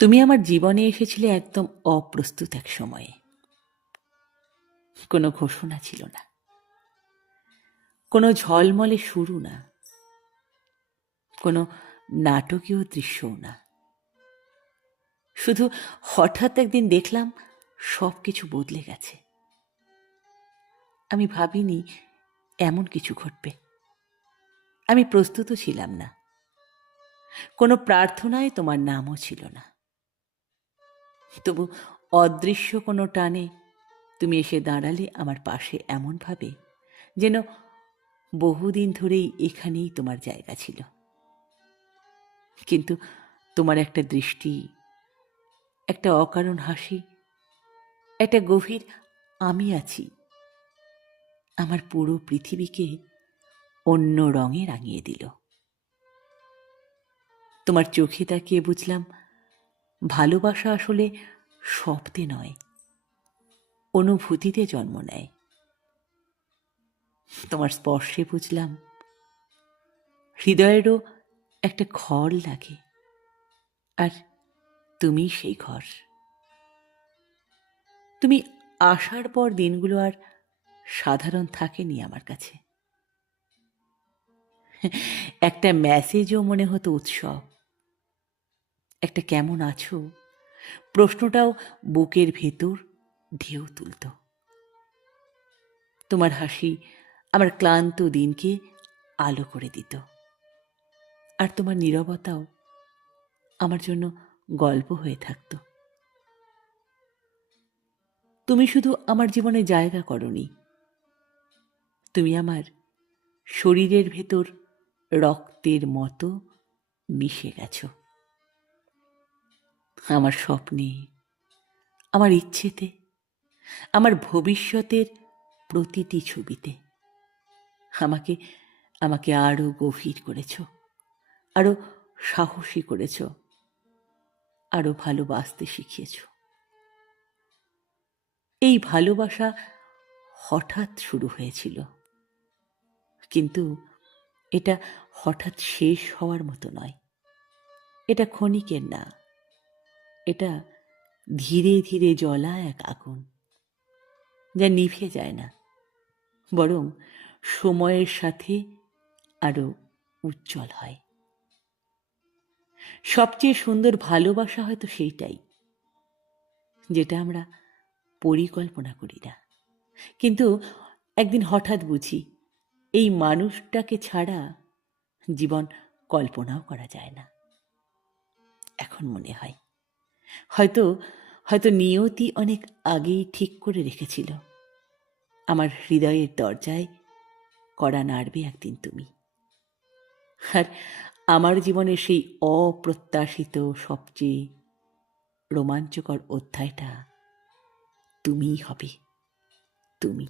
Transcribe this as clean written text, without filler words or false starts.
তুমি আমার জীবনে এসেছিলে একদম অপ্রস্তুত এক সময়ে। কোনো ঘোষণা ছিল না, কোনো ঝলমলে শুরু না, কোনো নাটকীয় দৃশ্যও না। শুধু হঠাৎ একদিন দেখলাম সব কিছু বদলে গেছে। আমি ভাবিনি এমন কিছু ঘটবে। আমি প্রস্তুতও ছিলাম না। কোনো প্রার্থনায় তোমার নামও ছিল না। তবু অদৃশ্য কোনো টানে তুমি এসে দাঁড়ালে আমার পাশে এমনভাবে যেন বহুদিন ধরেই এখানেই তোমার জায়গা ছিল। কিন্তু তোমার একটা দৃষ্টি, একটা অকারণ হাসি, একটা গভীর আমি আছি আমার পুরো পৃথিবীকে অন্য রঙে রাঙিয়ে দিল। তোমার চোখে তাকিয়ে বুঝলাম ভালোবাসা আসলে শব্দে নয়, অনুভূতিতে জন্ম নেয়। তোমার স্পর্শে বুঝলাম হৃদয়েরও একটা ঘর লাগে, আর তুমি সেই ঘর। তুমি আসার পর দিনগুলো আর সাধারণ থাকেনি আমার কাছে। একটা মেসেজও মনে হতো উৎসব। একটা কেমন আছো প্রশ্নটাও বুকের ভেতর ঢেউ তুলত। তোমার হাসি আমার ক্লান্ত দিনকে আলো করে দিত, আর তোমার নীরবতাও আমার জন্য গল্প হয়ে থাকত। তুমি শুধু আমার জীবনে জায়গা করনি, তুমি আমার শরীরের ভেতর রক্তের মতো মিশে গেছ। আমার স্বপ্নে, আমার ইচ্ছেতে, আমার ভবিষ্যতের প্রতিটি ছবিতে আমাকে আমাকে আরো গভীর করেছ, আরো সাহসী করেছ, আরো ভালোবাসতে শিখিয়েছ। এই ভালোবাসা হঠাৎ শুরু হয়েছিল, কিন্তু এটা হঠাৎ শেষ হওয়ার মতো নয়। এটা ক্ষণিকের না, এটা ধীরে ধীরে জ্বলা এক আগুন, যা নিভে যায় না, বরং সময়ের সাথে আরো উজ্জ্বল হয়। সবচেয়ে সুন্দর ভালোবাসা হয়তো সেইটাই, যেটা আমরা পরিকল্পনা করি না, কিন্তু একদিন হঠাৎ বুঝি এই মানুষটাকে ছাড়া জীবন কল্পনাও করা যায় না। এখন মনে হয় হয়তো হয়তো নিয়তি অনেক আগেই ঠিক করে রেখেছিল আমার হৃদয়ের দরজায় কড়া নাড়বে একদিন তুমি। আর আমার জীবনের সেই অপ্রত্যাশিত সবচেয়ে রোমাঞ্চকর অধ্যায়টা তুমিই হবে, তুমি।